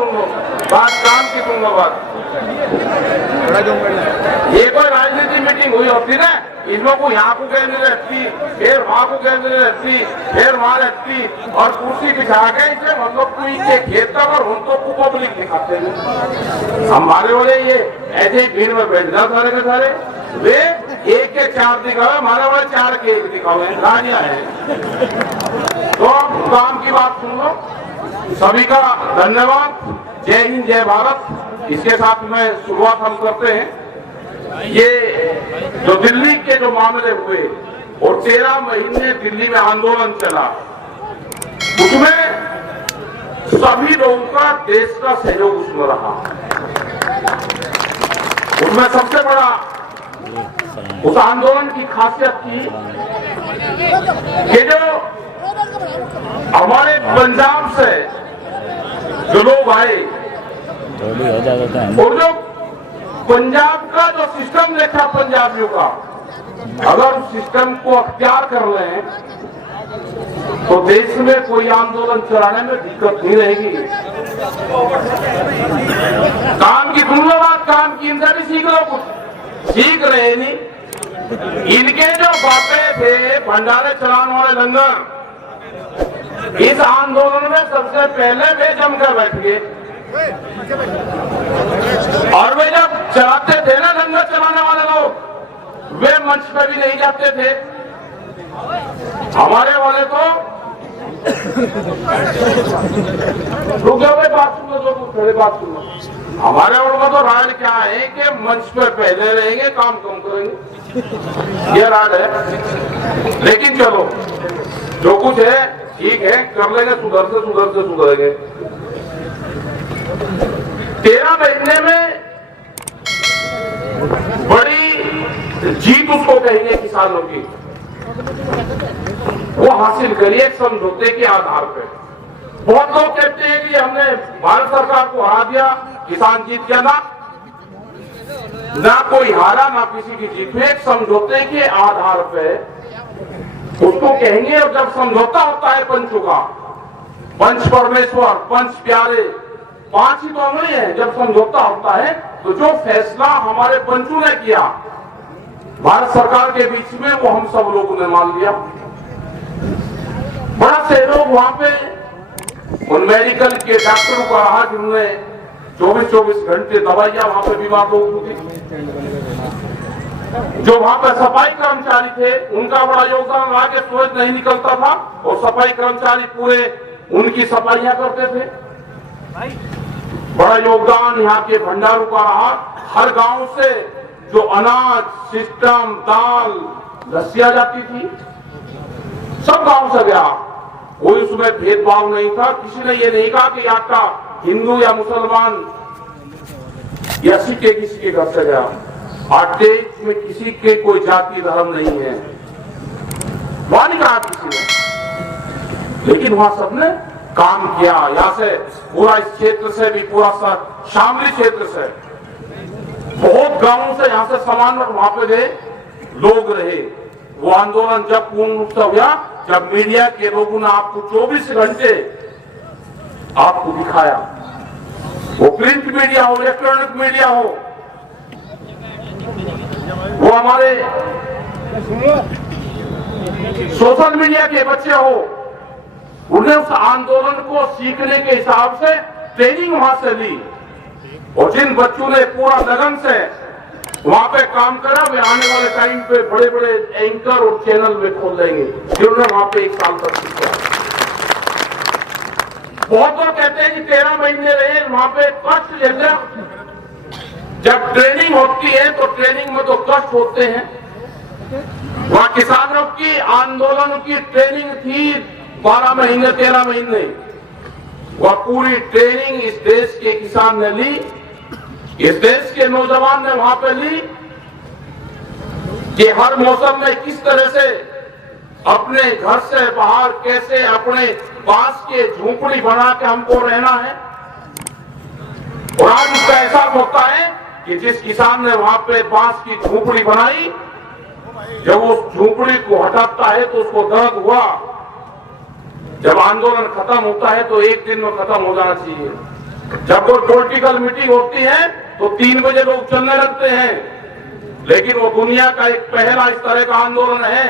सुन लो, बात काम की सुन लो बात। ये कोई राजनीति मीटिंग हुई होती ना, इसमें को यहाँ को कहने रहती, फिर वहां को कहने रहती, फिर वहां रहती और कुर्सी बिछा के इसे हम लोग कोई के खेत तक और हम तो पब्लिक दिखाते हैं। हमारे वाले ये ऐसे ही भीड़ में बैठ जाओ सारे के सारे, वे एक के 4 दिखाओ, हमारे वाले 4 के 1 दिखाओ, रानियां है। तो काम की बात सुन लो। सभी का धन्यवाद। जय हिंद, जय भारत। इसके साथ में शुरुआत हम करते हैं। ये जो दिल्ली के जो मामले हुए और 13 महीने दिल्ली में आंदोलन चला, उसमें सभी लोगों का देश का सहयोग उसमें रहा। उसमें सबसे बड़ा उस आंदोलन की खासियत थी कि जो हमारे पंजाब से जो लोग आए और जो पंजाब का जो सिस्टम देखा पंजाबियों का, अगर उस सिस्टम को अख्तियार कर लें तो देश में कोई आंदोलन चलाने में दिक्कत नहीं रहेगी। काम की सुन लो बात, काम की इनसे भी सीख लो, कुछ सीख रहे नहीं। इनके जो बातें थे भंडारे चलाने वाले लंगर, इस आंदोलन में सबसे पहले वे जमकर बैठ गए और वे जब चलाते थे ना लंगर चलाने वाले लोग, वे मंच पे भी नहीं जाते थे। हमारे वाले तो रुक जाओ, बात सुन लो, थोड़ी बात सुन लो। हमारे वालों का तो राज क्या है कि मंच पे पहले रहेंगे, काम कम करेंगे, ये राज है। लेकिन चलो जो कुछ है ठीक है, कर लेंगे, सुधरेंगे। 13 महीने में बड़ी जीत उसको कहेंगे किसानों की, वो हासिल करिए समझौते के आधार पे। बहुत लोग कहते हैं कि हमने भारत सरकार को हरा दिया, किसान जीत गया। ना कोई हारा ना किसी की जीत हुई। एक समझौते के आधार पे उसको कहेंगे। और जब समझौता होता है पंचों का, पंच परमेश्वर, पंच प्यारे, 5 ही तो अंगड़ी है। जब समझौता होता है तो जो फैसला हमारे पंचों ने किया भारत सरकार के बीच में, वो हम सब लोगों ने मान लिया। बड़ा सहयोग वहां पे उन मेडिकल के डॉक्टरों का रहा जिन्होंने 24-24 घंटे दवाइयां वहां पे बीमार लोगों की। जो वहां पर सफाई कर्मचारी थे उनका बड़ा योगदान रहा कि सूरज नहीं निकलता था और सफाई कर्मचारी पूरे उनकी सफाइयां करते थे। बड़ा योगदान यहाँ के भंडारों का रहा। हर गांव से जो अनाज, सिस्टम, दाल, लस्सियां जाती थी, सब गांव से गया। कोई उसमें भेदभाव नहीं था। किसी ने ये नहीं कहा कि आपका हिंदू या मुसलमान या सिख किसी के घर से गया। आज देश में किसी के कोई जाति धर्म नहीं है, वहां नहीं कहा किसी ने, लेकिन वहां सबने काम किया। यहाँ से पूरा इस क्षेत्र से भी, पूरा शामली क्षेत्र से, बहुत गांवों से यहाँ से सामान वहां पे गए, लोग रहे। वो आंदोलन जब पूर्ण रूप से हुआ, जब मीडिया के लोगों ने आपको 24 घंटे आपको दिखाया, वो प्रिंट मीडिया हो, इलेक्ट्रॉनिक मीडिया हो, वो हमारे सोशल मीडिया के बच्चे हो, उन्हें उस आंदोलन को सीखने के हिसाब से ट्रेनिंग वहां से ली। और जिन बच्चों ने पूरा लगन से वहां पे काम करा, वे आने वाले टाइम पे बड़े बड़े एंकर और चैनल में खोल देंगे, जिन्होंने वहां पे 1 साल तक सीखा। बहुत लोग कहते हैं कि 13 महीने रहे वहां पे, कष्ट झेला। जब ट्रेनिंग होती है तो ट्रेनिंग में तो कष्ट होते हैं। वहां किसानों की आंदोलन की ट्रेनिंग थी 12 महीने, 13 महीने। वह पूरी ट्रेनिंग इस देश के किसान ने ली, इस देश के नौजवान ने वहां पे ली कि हर मौसम में किस तरह से अपने घर से बाहर कैसे अपने बांस के झोंपड़ी बना के हमको रहना है। और आज उसका एहसास होता है कि जिस किसान ने वहां पे बांस की झोंपड़ी बनाई, जब वो झोंपड़ी को हटाता है तो उसको दर्द हुआ। जब आंदोलन खत्म होता है तो 1 दिन में खत्म हो जाना चाहिए, जब कोई पॉलिटिकल मीटिंग होती है तो 3 बजे लोग चलने लगते हैं, लेकिन वो दुनिया का एक पहला इस तरह का आंदोलन है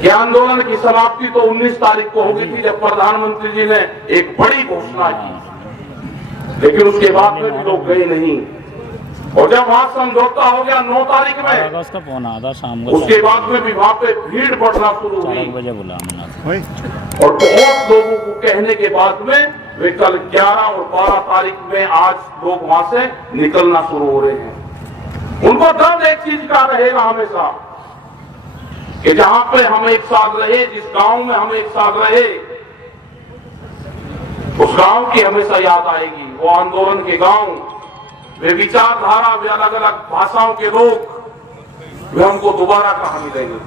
कि आंदोलन की समाप्ति तो 19 तारीख को होगी थी, जब प्रधानमंत्री जी ने एक बड़ी घोषणा की, लेकिन उसके बाद में भी लोग गए नहीं। और जब वहां समझौता हो गया 9 तारीख में, शाम को उसके बाद में भी वहां पे भीड़ बढ़ना शुरू हुई और बहुत लोगों को कहने के बाद में वे कल 11 और 12 तारीख में आज लोग वहां से निकलना शुरू हो रहे हैं। उनको दर्द एक चीज का रहेगा हमेशा कि जहां पे हम एक साथ रहे, जिस गांव में हम एक साथ रहे, उस गांव की हमेशा याद आएगी। वो आंदोलन के गांव, वे विचारधारा, वे अलग अलग भाषाओं के लोग, वे हमको दोबारा कहाँ मिलेंगे।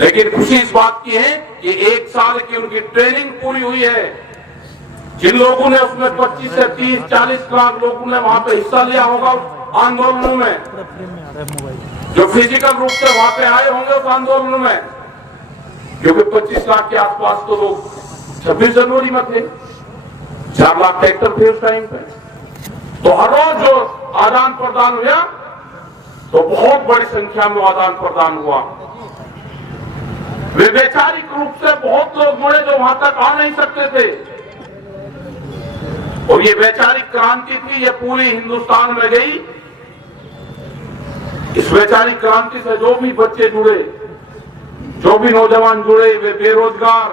लेकिन खुशी इस बात की है कि 1 साल की उनकी ट्रेनिंग पूरी हुई है। जिन लोगों ने उसमें 25 से 30-40 लाख लोगों ने वहां पे हिस्सा लिया होगा आंदोलनों में, जो फिजिकल रूप से वहां पे आए होंगे उस आंदोलन में, क्योंकि 25 लाख के आसपास तो लोग 26 जनवरी में थे, 4 लाख ट्रैक्टर थे उस टाइम पे। तो हर रोज जो आदान प्रदान हुआ तो बहुत बड़ी संख्या में आदान प्रदान हुआ। वे वैचारिक रूप से बहुत लोग जुड़े जो वहां तक आ नहीं सकते थे, और ये वैचारिक क्रांति थी, ये पूरी हिंदुस्तान में गई। इस वैचारिक क्रांति से जो भी बच्चे जुड़े, जो भी नौजवान जुड़े, वे बेरोजगार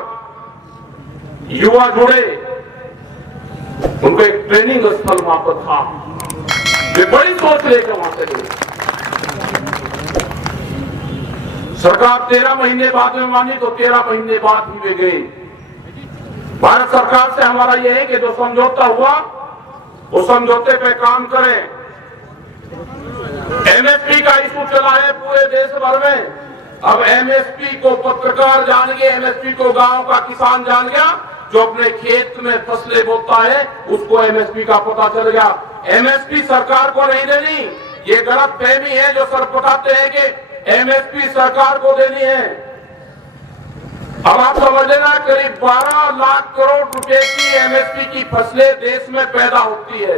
युवा जुड़े, उनको एक ट्रेनिंग स्थल वहां पर था। वे बड़ी सोच लेकर वहां से गए। सरकार 13 महीने बाद में मानी तो 13 महीने बाद ही वे गए। भारत सरकार से हमारा यह है कि जो समझौता हुआ उस समझौते पे काम करें। एमएसपी का इशू चला है पूरे देश भर में। अब एमएसपी को पत्रकार जान गए, एमएसपी को गांव का किसान जान गया, जो अपने खेत में फसलें बोता है उसको एमएसपी का पता चल गया। एमएसपी सरकार को नहीं देनी, ये गलत फहमी है जो सर बताते हैं कि एमएसपी सरकार को देनी है। अब आप समझ लेना, करीब 12 लाख करोड़ रुपए की एमएसपी की फसलें देश में पैदा होती है।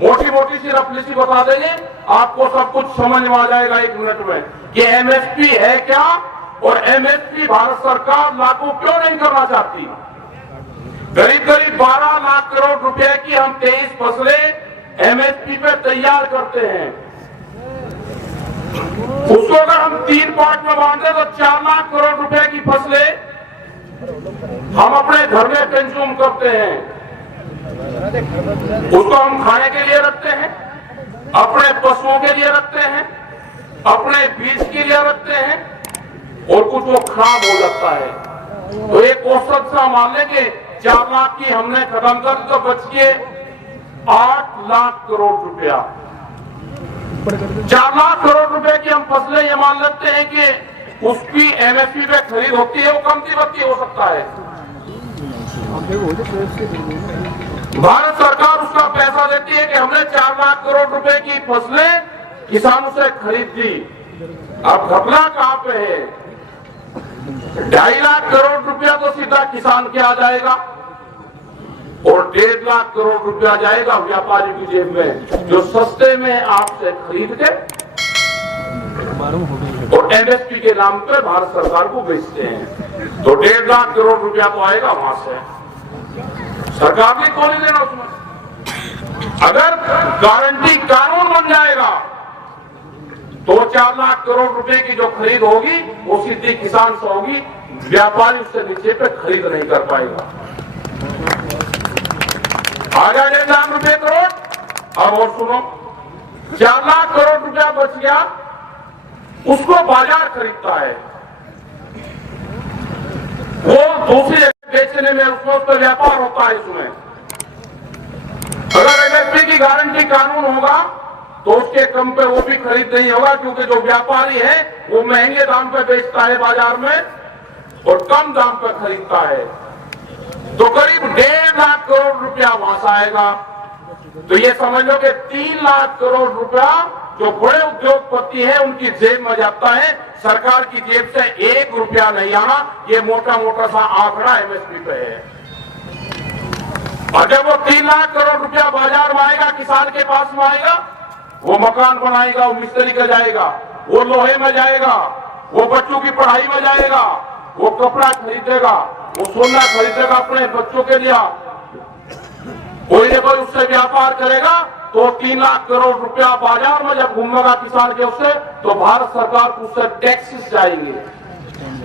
मोटी मोटी सी रफली सी बता देंगे, आपको सब कुछ समझ में आ जाएगा 1 मिनट में कि एमएसपी है क्या और एमएसपी भारत सरकार लागू क्यों नहीं करना चाहती। करीब 12 लाख करोड़ रुपए की हम 23 फसलें एमएसपी पे तैयार करते हैं। उसको अगर हम 3 पार्ट में बांटे तो 4 लाख करोड़ रुपए की फसलें हम अपने घर में कंज्यूम करते हैं। उसको हम खाने के लिए रखते हैं, अपने पशुओं के लिए रखते हैं, अपने बीज के लिए रखते हैं, और कुछ वो खराब हो जाता है। तो एक औसत सा मान लें कि 4 लाख की हमने खत्म कर तो बच के 8 लाख करोड़ रुपया। 4 लाख करोड़ रुपए की हम फसलें ये मान लेते हैं कि उसकी एमएसपी पे खरीद होती है, वो कमती बत्ती हो सकता है। भारत सरकार उसका पैसा देती है कि हमने 4 लाख करोड़ रुपए की फसलें किसानों से खरीद दी। अब घपला कहां पे है? 2.5 लाख करोड़ रुपया तो सीधा किसान के आ जाएगा और 1.5 लाख करोड़ रुपया जाएगा व्यापारी की जेब में, जो सस्ते में आपसे खरीद के और एमएसपी के नाम पे भारत सरकार को बेचते हैं। तो 1.5 लाख करोड़ रुपया तो आएगा वहां से, सरकार ने क्यों नहीं देना उसमें। अगर गारंटी कानून बन जाएगा तो 4 लाख करोड़ रुपए की जो खरीद होगी वो सीधी किसान से होगी, व्यापारी उससे नीचे पे खरीद नहीं कर पाएगा। आ गया 1.5 लाख रुपए करोड़। अब और सुनो, 4 लाख करोड़ रुपया बच गया, उसको बाजार खरीदता है, वो दूसरी बेचने में उसमें उस पर व्यापार होता है। इसमें अगर एमएसपी की गारंटी कानून होगा तो उसके कम पे वो भी खरीद नहीं होगा, क्योंकि जो व्यापारी है वो महंगे दाम पे बेचता है बाजार में और कम दाम पे खरीदता है। तो करीब 1.5 लाख करोड़ रुपया वहां से आएगा। तो ये समझ लो कि 3 लाख करोड़ रुपया जो बड़े उद्योगपति हैं उनकी जेब में जाता है, सरकार की जेब से 1 रुपया नहीं आना। ये मोटा मोटा सा आंकड़ा एमएसपी पे है। और जब वो 3 लाख करोड़ रुपया बाजार में आएगा, किसान के पास में आएगा, वो मकान बनाएगा, वो मिस्त्री का जाएगा, वो लोहे में जाएगा, वो बच्चों की पढ़ाई में जाएगा, वो कपड़ा खरीदेगा, वो सोना खरीदेगा अपने बच्चों के लिए, कोई न कोई उससे व्यापार करेगा, तो 3 लाख करोड़ रुपया बाजार में जब घूमेगा किसान के उससे, तो भारत सरकार को उससे टैक्सेस जाएंगे।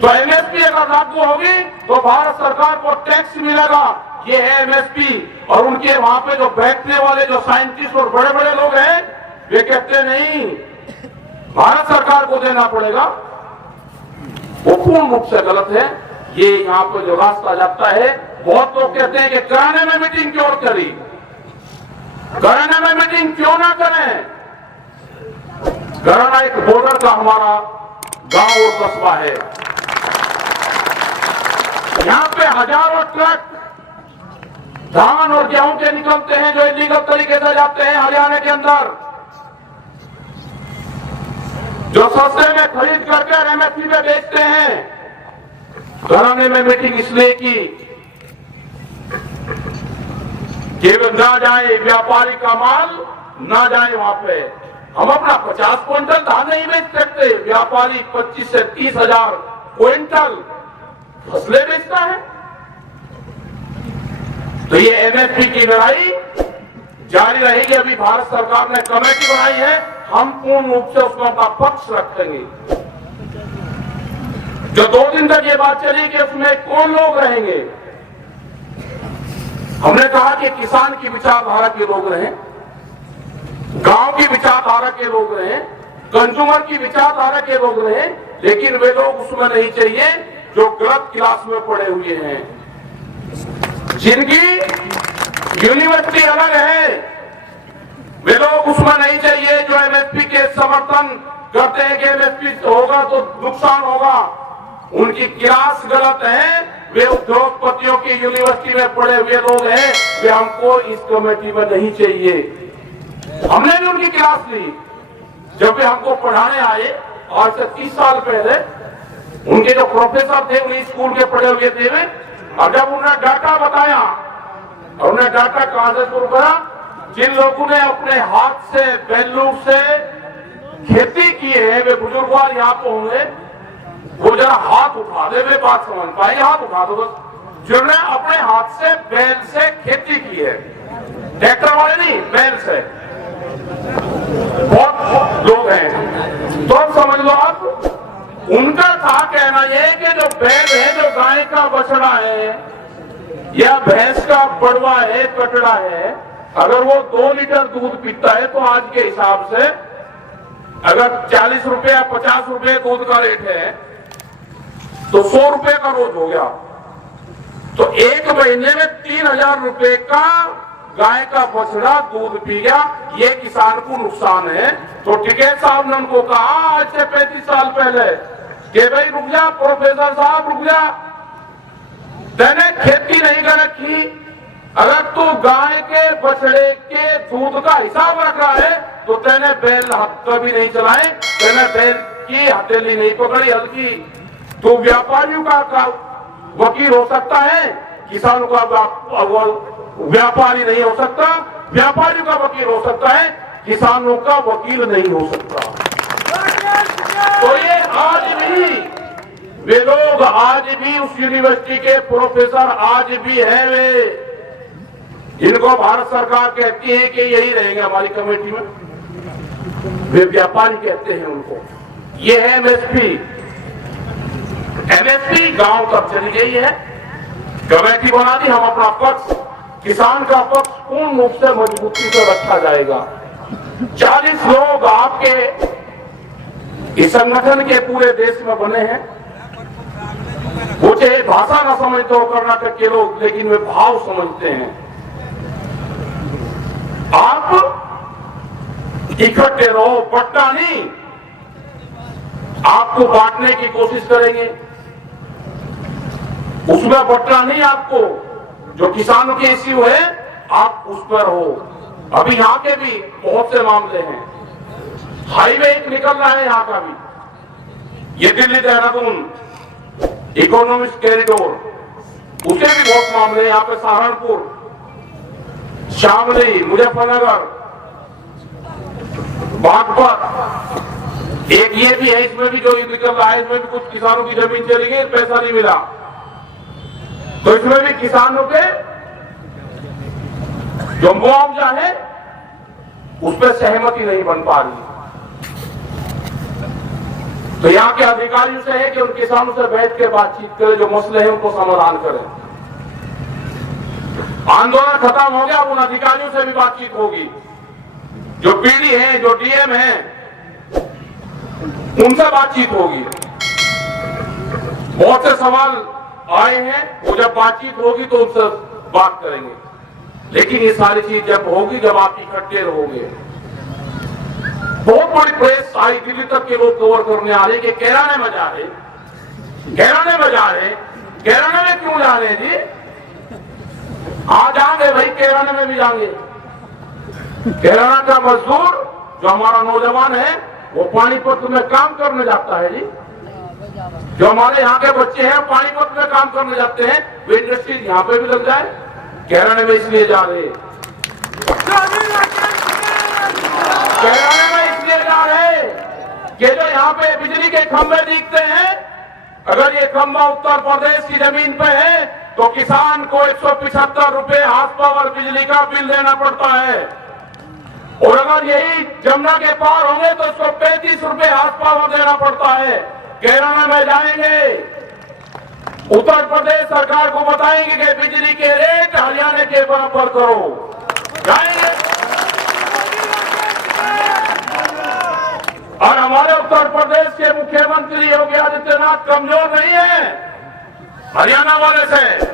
तो एमएसपी अगर लागू होगी तो भारत सरकार को टैक्स मिलेगा। ये है एमएसपी। और उनके वहां पे जो बैठने वाले जो साइंटिस्ट और बड़े बड़े लोग हैं, वे कहते नहीं भारत सरकार को देना पड़ेगा। वो पूर्ण रूप से गलत है। ये यहाँ पे जो रास्ता जाता है, बहुत लोग कहते हैं कि कराने में मीटिंग क्यों करी, कराने में मीटिंग क्यों ना करें। कराना एक बॉर्डर का हमारा गांव और कस्बा है। यहाँ पे हजारों ट्रक धान और गेहूं के निकलते हैं जो इलीगल तरीके से जाते हैं हरियाणा के अंदर, जो सस्ते में खरीद करके एमएसपी में बेचते हैं। कराने में मीटिंग इसलिए की केवल ना जाए व्यापारी का माल, ना जाए वहां पे। हम अपना 50 क्विंटल धान नहीं बेच सकते, व्यापारी 25 से 30 हजार क्विंटल फसलें बेचता है। तो ये एमएसपी की लड़ाई जारी रहेगी। अभी भारत सरकार ने कमेटी बनाई है, हम पूर्ण रूप से उसमें अपना पक्ष रखेंगे। जो 2 दिन तक ये बात चली कि उसमें कौन लोग रहेंगे, हमने कहा कि किसान की विचारधारा के लोग रहें, गांव की विचारधारा के लोग रहें, कंज्यूमर की विचारधारा के लोग रहें, लेकिन वे लोग उसमें नहीं चाहिए जो गलत क्लास में पड़े हुए हैं, जिनकी यूनिवर्सिटी अलग है। वे लोग उसमें नहीं चाहिए जो एमएसपी के समर्थन करते हैं कि एमएसपी होगा तो नुकसान होगा। उनकी क्लास गलत है। वे उद्योगपतियों की यूनिवर्सिटी में पढ़े हुए लोग हैं, वे हमको इस कमेटी में नहीं चाहिए। हमने भी उनकी क्लास ली जब वे हमको पढ़ाने आए, आज से 30 साल पहले। उनके जो प्रोफेसर थे उन्हीं स्कूल के पढ़े हुए थे वे। और जब उन्होंने डाटा बताया, और उन्हें डाटा कहां से शुरू करा, जिन लोगों ने अपने हाथ से बैलून से खेती की है, वे बुजुर्ग यहाँ पे होंगे, वो जरा हाथ उठा दे, वे बात समझ पाएंगे। हाथ उठा दो बस। जिन्होंने अपने हाथ से बैल से खेती की है, ट्रैक्टर वाले नहीं, बैल से। बहुत लोग हैं, तो समझ लो आप। उनका था कहना यह कि जो बैल है, जो गाय का बछड़ा है या भैंस का बड़वा है, कटड़ा है, अगर वो 2 लीटर दूध पीता है तो आज के हिसाब से अगर 40 रुपए 50 रुपए दूध का रेट है तो 100 रुपए का रोज हो गया। तो 1 महीने में 3000 रुपए का गाय का बछड़ा दूध पी गया। ये किसान को नुकसान है। तो टिकैत साहब ने उनको कहा आज से 35 साल पहले कि भाई रुक जा प्रोफेसर साहब, रुक जा, तैने खेती नहीं कर रखी, अगर तू गाय के बछड़े के दूध का हिसाब रख रहा है तो तैने बैल कभी नहीं चलाए, तैने बैल की हथेली नहीं पकड़ी हल्की। तो व्यापारियों का वकील हो सकता है, किसानों का व्यापारी नहीं हो सकता। व्यापारियों का वकील हो सकता है, किसानों का वकील नहीं हो सकता। तो ये आज भी वे लोग, आज भी उस यूनिवर्सिटी के प्रोफेसर आज भी हैं वे, जिनको भारत सरकार कहती है कि यही रहेंगे हमारी कमेटी में, वे व्यापारी कहते हैं उनको। ये है एमएसपी। एमएसपी गांव तक चली गई है, कमेटी बना दी, हम अपना पक्ष, किसान का पक्ष पूर्ण रूप से मजबूती से रखा जाएगा। 40 लोग आपके इस संगठन के पूरे देश में बने हैं। वो चाहे भाषा ना समझते हो कर्नाटक के लोग, लेकिन वे भाव समझते हैं। आप इकट्ठे रहो, बंटना नहीं, आपको बांटने की कोशिश करेंगे, उसमें बंटना नहीं। आपको जो किसानों के इश्यू है आप उस पर हो। अभी यहां के भी बहुत से मामले हैं, हाईवे एक निकल रहा है यहां का भी, ये दिल्ली देहरादून इकोनॉमिक कॉरिडोर, उसके भी बहुत मामले हैं। यहाँ पे सहारनपुर शामली, मुजफ्फरनगर, बागपत, एक ये भी है, इसमें भी जो निकल रहा है, इसमें भी कुछ किसानों की जमीन चली गई, पैसा नहीं मिला। तो इसमें भी किसानों के जो मुआवजा है उस पर सहमति नहीं बन पा रही। तो यहाँ के अधिकारियों से है कि उन किसानों से बैठ के बातचीत करें, जो मसले हैं उनको समाधान करें। आंदोलन खत्म हो गया, उन अधिकारियों से भी बातचीत होगी। जो पीडी है, जो डीएम है, उनसे बातचीत होगी। बहुत से सवाल आए हैं, वो जब बातचीत होगी तो उनसे बात करेंगे। लेकिन ये सारी चीज जब होगी, जब आप इकट्ठे रहोगे। बहुत बड़ी प्रेस आई, दिल्ली तक के लोग कवर करने आ रहे कि कैराने में जा रहे, कैराने में जा रहे। कैराने में क्यों जा रहे जी? हाँ जाएंगे भाई, कैराने में भी जाएंगे। कैराना का मजदूर जो हमारा नौजवान है, वो पानीपत में काम करने जाता है जी। जो हमारे यहाँ के बच्चे हैं पानीपत में काम करने जाते हैं, वो इंडस्ट्री यहाँ पे भी लग जाए। कैराने में इसलिए जा रहे, कैराने में इसलिए जा रहे कि जो यहाँ पे बिजली के खंभे दिखते हैं, अगर ये खंभा उत्तर प्रदेश की जमीन पे है तो किसान को 175 रुपए हाफ पावर बिजली का बिल देना पड़ता है। और अगर यही जमुना के पार होंगे तो इसको 35 रुपए हाफ पावर देना पड़ता है। कैराना में जाएंगे, उत्तर प्रदेश सरकार को बताएंगे कि बिजली के रेट हरियाणा के बराबर करो। जाएंगे और हमारे उत्तर प्रदेश के मुख्यमंत्री योगी आदित्यनाथ कमजोर नहीं है हरियाणा वाले से,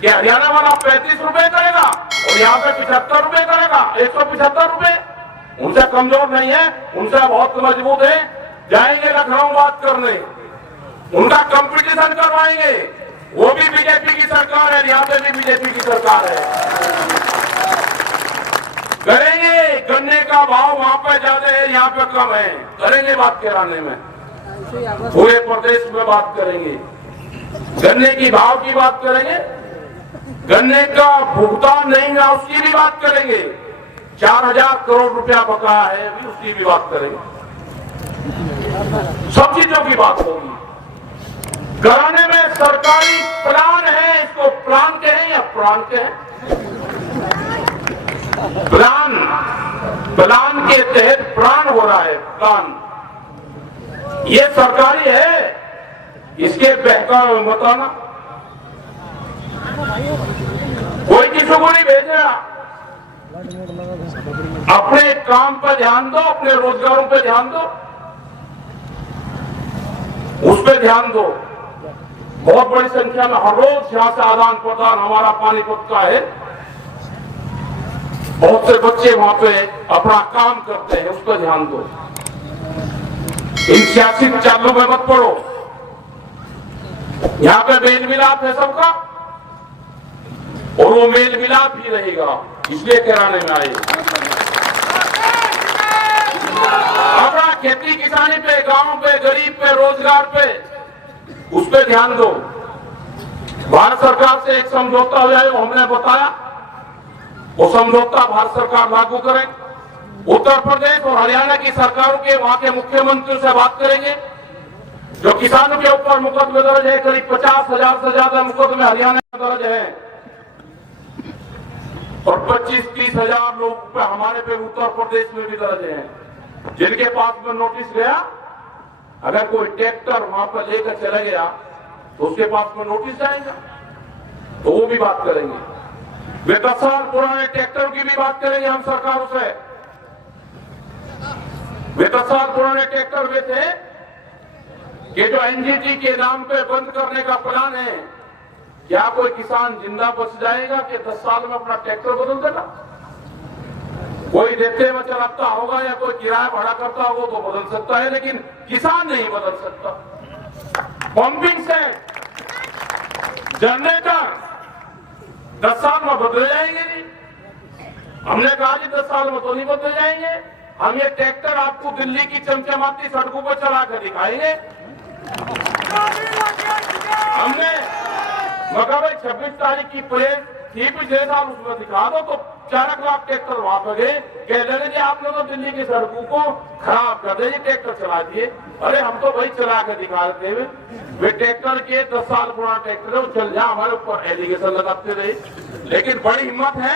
कि हरियाणा वाला 35 रुपए करेगा और यहाँ पे 75 रुपए करेगा, 175 रुपए। उनसे कमजोर नहीं है, उनसे बहुत मजबूत है। जाएंगे लखनऊ बात करने, उनका कंपटीशन करवाएंगे। वो भी बीजेपी की सरकार है, यहाँ पे भी बीजेपी की सरकार है। करेंगे, गन्ने का भाव वहां पे ज्यादा है, यहाँ पे कम है, करेंगे बात कैराने में। पूरे प्रदेश में बात करेंगे, गन्ने की भाव की बात करेंगे, गन्ने का भुगतान नहीं है उसकी भी बात करेंगे। 4000 करोड़ रुपया बकाया है, अभी उसकी भी बात करेंगे। सब चीजों की बात होगी। कराने में सरकारी प्लान है, इसको प्लान कहें या प्राण कहें? प्लान, प्लान के तहत प्राण हो रहा है। प्लान ये सरकारी है, इसके बहकावे में बताना। कोई किसी को नहीं भेज रहा। अपने काम पर ध्यान दो, अपने रोजगारों पर ध्यान दो, उस पर ध्यान दो। बहुत बड़ी संख्या में हर रोज यहाँ से आदान प्रदान हमारा पानीपत का है। बहुत से बच्चे वहां पे अपना काम करते हैं, उस पर ध्यान दो। इन सियासी चालों में मत पड़ो। यहाँ पे मेल मिलाप है सबका, और वो मेल मिलाप ही रहेगा, इसलिए कैराने में आए। अपना खेती किसानी पे, गांव पे, गरीब पे, रोजगार पे, उस पे ध्यान दो। भारत सरकार से एक समझौता हो जाए, हमने बताया, वो समझौता भारत सरकार लागू करे। उत्तर प्रदेश और हरियाणा की सरकारों के वहां के मुख्यमंत्रियों से बात करेंगे। जो किसानों के ऊपर मुकदमे दर्ज है, करीब 50,000 से ज्यादा मुकदमे हरियाणा में दर्ज है, और 25-30 हजार लोग पे हमारे पे उत्तर प्रदेश में भी दर्ज हैं, जिनके पास में नोटिस गया। अगर कोई ट्रैक्टर वहां पर लेकर चला गया तो उसके पास में नोटिस जाएगा, तो वो भी बात करेंगे। वे 10 साल पुराने ट्रैक्टर की भी बात करेंगे हम सरकारों से। वे 10 साल पुराने ट्रैक्टर वे थे कि जो एनजीटी के नाम पे बंद करने का प्लान है। क्या कोई किसान जिंदा बच जाएगा कि 10 साल में अपना ट्रैक्टर बदल देगा? कोई देते में चलाता होगा या कोई किराया भाड़ा करता होगा तो बदल सकता है, लेकिन किसान नहीं बदल सकता। पंपिंग सेट, जनरेटर 10 साल में बदल जाएंगे नहीं। हमने कहा जी 10 साल में तो नहीं बदल जाएंगे। हम ये ट्रैक्टर आपको दिल्ली की चमचमाती सड़कों पर चला कर दिखाएंगे। हमने मगर भाई 26 तारीख की परेड थी पिछले साल, उसमें दिखा दो तो 4 लाख ट्रैक्टर वहां पर गए, कह रहे जी आपने तो दिल्ली की सड़कों को खराब कर दिया, ट्रैक्टर चला दिए। अरे हम तो भाई चला के दिखा देते हुए, वे ट्रैक्टर के 10 साल पुराना ट्रैक्टर है, वो चल जा, हमारे ऊपर एलिगेशन लगाते रहे। लेकिन बड़ी हिम्मत है,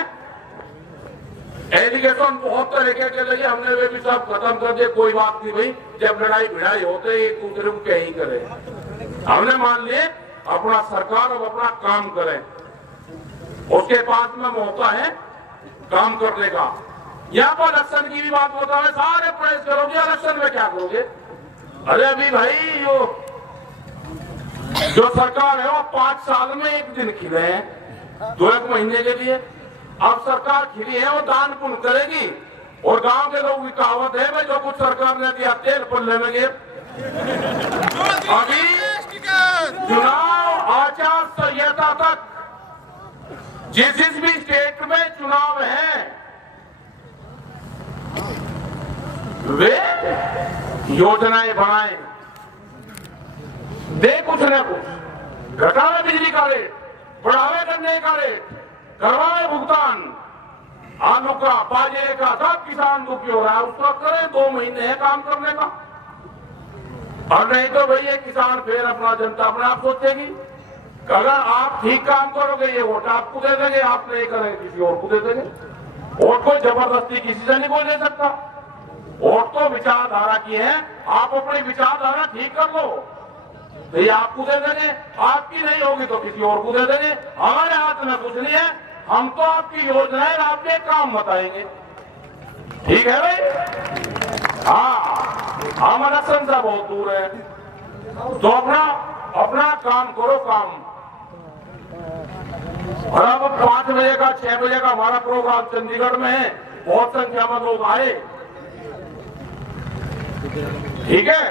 एलिगेशन बहुत तरीके के लिए हमने वे भी सब खत्म कर दिए, कोई बात नहीं भाई, जब लड़ाई भिड़ाई होते एक दूसरे को कहीं करे। हमने मान लिए अपना सरकार अब अपना काम करे, उसके पास में मौका है काम करने का। यहाँ पर इलेक्शन की भी बात होता है, सारे प्रयास करोगे, इलेक्शन में क्या करोगे? अरे अभी भाई जो सरकार है वो 5 साल में एक दिन खिले हैं, 2-1 महीने के लिए। अब सरकार खिली है वो दान पुण्य करेगी, और गांव के लोग की कहावत है भाई जो कुछ सरकार ने दिया तेल पल्ले में गिर। अभी चुनाव आचार संहिता तक जिस भी स्टेट में चुनाव है वे योजनाएं बनाए, दे कुछ न कुछ, घटावे बिजली का रेट, बढ़ावे गन्ने का रेट, करवाए भुगतान आलू का, बाजरे का, सब किसान दुखी हो रहा है, उसका करें, 2 महीने है काम करने का। और नहीं तो भैया किसान फिर अपना जनता अपने आप सोचेगी, अगर आप ठीक काम करोगे ये वोट आपको दे देंगे, आप नहीं करेंगे किसी और को दे देंगे। वोट कोई जबरदस्ती किसी से नहीं कोई दे सकता, वोट तो विचारधारा की है, आप अपनी विचारधारा ठीक कर लो तो ये आपको दे देंगे, आपकी नहीं होगी तो किसी और को दे देंगे। हमारे हाथ में कुछ नहीं है, हम तो आपकी योजनाएं आपके काम बताएंगे, ठीक है भाई। हाँ, हम इलेक्शन से बहुत दूर है, तो अपना काम करो काम। और अब 5 बजे का 6 बजे का हमारा प्रोग्राम चंडीगढ़ में है, बहुत संख्या में लोग आए, ठीक है,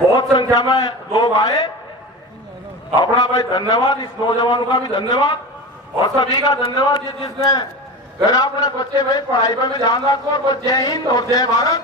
बहुत संख्या में लोग आए। अपना भाई धन्यवाद, इस नौजवानों का भी धन्यवाद, और सभी का धन्यवाद जिसने घर अपने बच्चे भाई पढ़ाई पर भी ध्यान रखो। और जय हिंद और जय भारत।